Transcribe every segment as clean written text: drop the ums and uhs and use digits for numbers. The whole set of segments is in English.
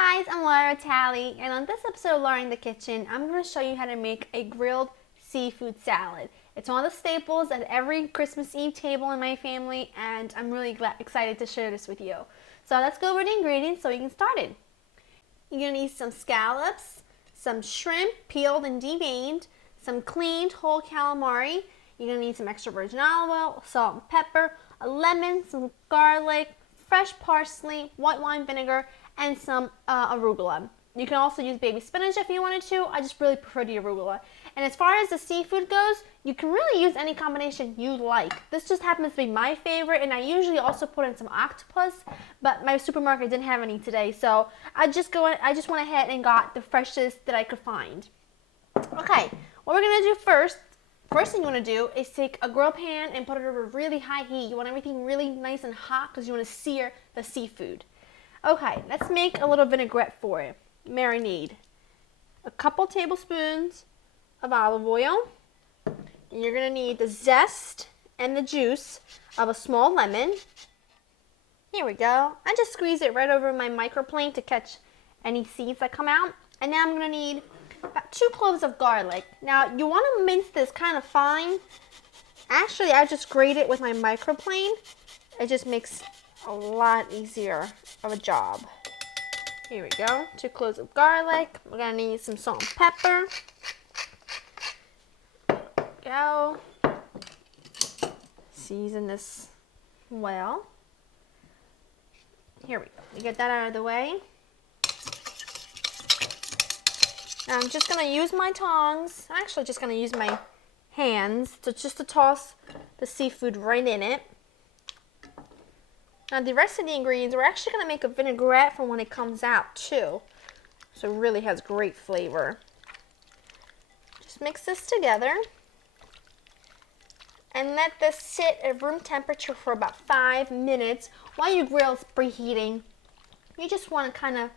Hi guys, I'm Vitale, and on this episode of Laura in the Kitchen, I'm going to show you how to make a grilled seafood salad. It's one of the staples at every Christmas Eve table in my family, and I'm really excited to share this with you. So let's go over the ingredients so we can start it. You're going to need some scallops, some shrimp peeled and deveined, some cleaned whole calamari. You're going to need some extra virgin olive oil, salt and pepper, a lemon, some garlic, fresh parsley, white wine vinegar, and some arugula. You can also use baby spinach if you wanted to. I just really prefer the arugula. And as far as the seafood goes, you can really use any combination you like. This just happens to be my favorite, and I usually also put in some octopus, but my supermarket didn't have any today, so I just went ahead and got the freshest that I could find. Okay, what we're gonna do first thing you want to do is take a grill pan and put it over really high heat. You want everything really nice and hot because you want to sear the seafood. Okay, let's make a little vinaigrette for it. Marinade. A couple tablespoons of olive oil. And you're going to need the zest and the juice of a small lemon. Here we go. I just squeeze it right over my microplane to catch any seeds that come out. And now I'm going to need about 2 cloves of garlic. Now, you want to mince this kind of fine. Actually, I just grate it with my microplane. It just makes a lot easier of a job. Here we go. 2 cloves of garlic. We're going to need some salt and pepper. Go. Season this well. Here we go. We get that out of the way. Now I'm just going to use my tongs. I'm actually just going to use my hands to toss the seafood right in it. Now the rest of the ingredients, we're actually going to make a vinaigrette for when it comes out too. So it really has great flavor. Just mix this together. And let this sit at room temperature for about 5 minutes while your grill is preheating. You just want to kind of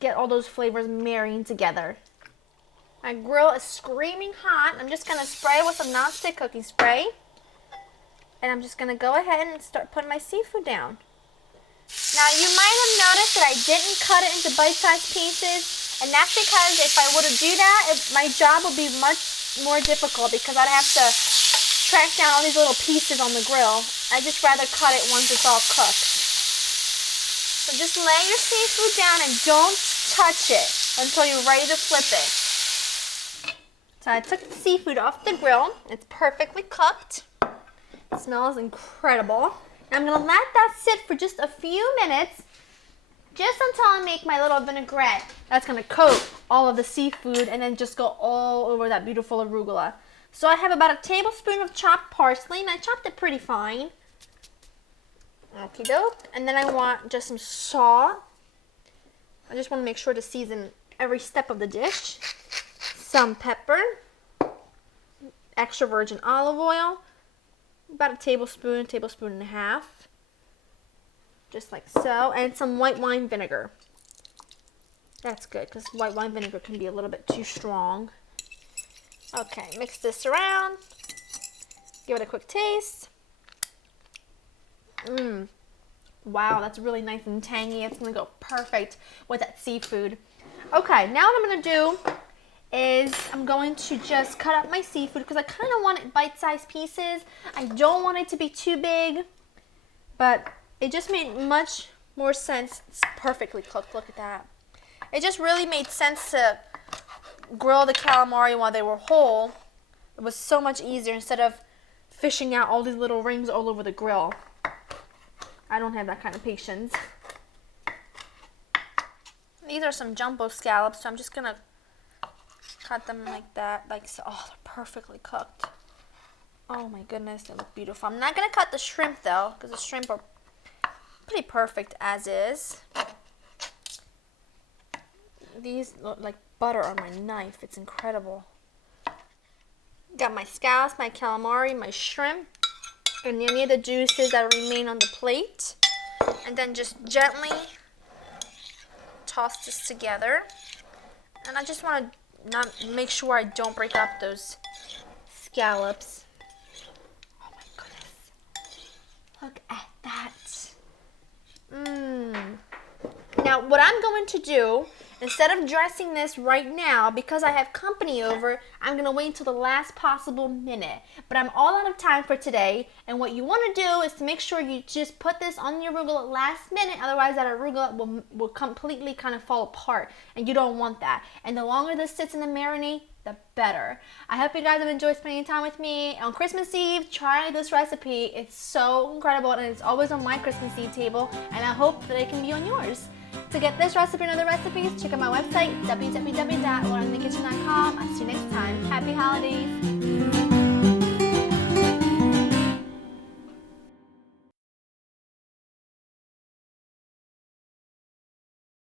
get all those flavors marrying together. My grill is screaming hot. I'm just going to spray it with some nonstick cooking spray. And I'm just going to go ahead and start putting my seafood down. Now you might have noticed that I didn't cut it into bite-sized pieces. And that's because if I were to do that, my job would be much more difficult because I'd have to track down all these little pieces on the grill. I just rather cut it once it's all cooked. So just lay your seafood down and don't touch it until you're ready to flip it. So I took the seafood off the grill. It's perfectly cooked. It smells incredible. And I'm going to let that sit for just a few minutes, just until I make my little vinaigrette that's going to coat all of the seafood and then just go all over that beautiful arugula. So I have about a tablespoon of chopped parsley, and I chopped it pretty fine. Okie doke. And then I want just some salt. I just want to make sure to season every step of the dish. Some pepper. Extra virgin olive oil. About a tablespoon and a half. Just like so. And some white wine vinegar. That's good, because white wine vinegar can be a little bit too strong. Okay, mix this around. Give it a quick taste. Wow, that's really nice and tangy. It's going to go perfect with that seafood. Okay, now what I'm going to do is I'm going to just cut up my seafood because I kind of want it bite-sized pieces. I don't want it to be too big, but it just made much more sense. It's perfectly cooked. Look at that. It just really made sense to grill the calamari while they were whole. It was so much easier instead of fishing out all these little rings all over the grill. I don't have that kind of patience. These are some jumbo scallops, so I'm just gonna cut them like that, like so. Oh, they're perfectly cooked. Oh my goodness, they look beautiful. I'm not gonna cut the shrimp though, because the shrimp are pretty perfect as is. These look like butter on my knife. It's incredible. Got my scallops, my calamari, my shrimp, and any of the juices that remain on the plate. And then just gently toss this together. And I just want to not make sure I don't break up those scallops. Oh my goodness. Look at that. Now, what I'm going to do, instead of dressing this right now, because I have company over, I'm going to wait until the last possible minute. But I'm all out of time for today, and what you want to do is to make sure you just put this on your arugula last minute, otherwise that arugula will completely kind of fall apart, and you don't want that. And the longer this sits in the marinade, the better. I hope you guys have enjoyed spending time with me. On Christmas Eve, try this recipe. It's so incredible, and it's always on my Christmas Eve table, and I hope that it can be on yours. To get this recipe and other recipes, check out my website, www.laurenthekitchen.com. I'll see you next time. Happy holidays!